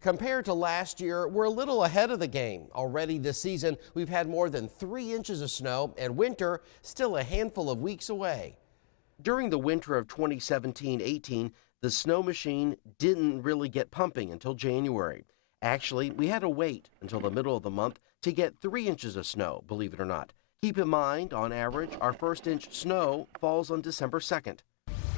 Compared to last year, we're a little ahead of the game. Already this season, we've had more than 3 inches of snow, and winter still a handful of weeks away. During the winter of 2017-18, the snow machine didn't really get pumping until January. Actually, we had to wait until the middle of the month to get 3 inches of snow, believe it or not. Keep in mind, on average, our first inch snow falls on December 2nd.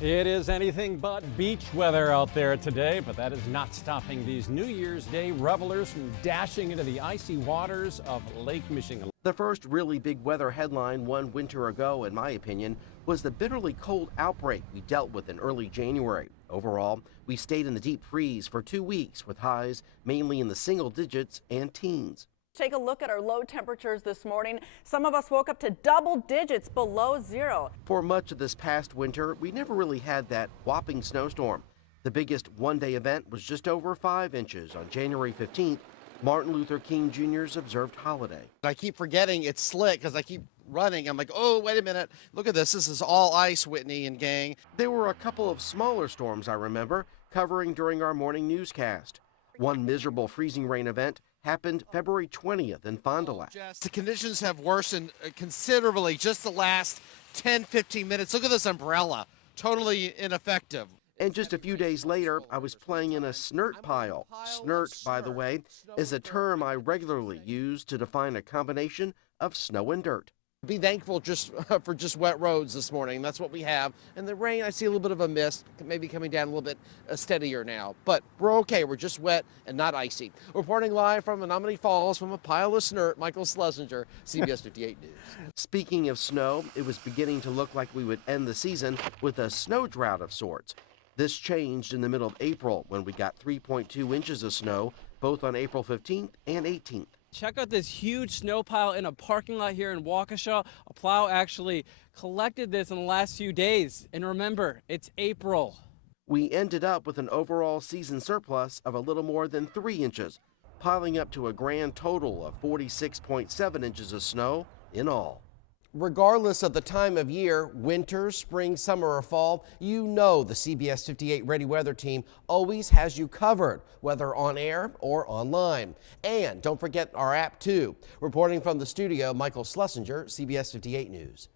It is anything but beach weather out there today, but that is not stopping these New Year's Day revelers from dashing into the icy waters of Lake Michigan. The first really big weather headline one winter ago, in my opinion, was the bitterly cold outbreak we dealt with in early January. Overall, we stayed in the deep freeze for 2 weeks with highs mainly in the single digits and teens. Take a look at our low temperatures this morning. Some of us woke up to double digits below zero. For much of this past winter, we never really had that whopping snowstorm. The biggest one-day event was just over 5 inches on January 15th, Martin Luther King Jr.'s observed holiday. I keep forgetting it's slick because I keep running. I'm like, oh, wait a minute. Look at this. This is all ice, Whitney and gang. There were a couple of smaller storms, I remember, covering during our morning newscast. One miserable freezing rain event happened February 20th in Fond du Lac. The conditions have worsened considerably just the last 10, 15 minutes. Look at this umbrella. Totally ineffective. And just a few days later, I was playing in a snert pile. Snert, by the way, is a term I regularly use to define a combination of snow and dirt. Be thankful for just wet roads this morning. That's what we have. And the rain, I see a little bit of a mist, maybe coming down a little bit steadier now. But we're okay. We're just wet and not icy. Reporting live from Menominee Falls from a pile of snert, Michael Schlesinger, CBS 58 News. Speaking of snow, it was beginning to look like we would end the season with a snow drought of sorts. This changed in the middle of April when we got 3.2 inches of snow, both on April 15th and 18th. Check out this huge snow pile in a parking lot here in Waukesha. A plow actually collected this in the last few days. And remember, it's April. We ended up with an overall season surplus of a little more than 3 inches, piling up to a grand total of 46.7 inches of snow in all. Regardless of the time of year, winter, spring, summer, or fall, you know the CBS 58 Ready Weather team always has you covered, whether on air or online. And don't forget our app, too. Reporting from the studio, Michael Schlesinger, CBS 58 News.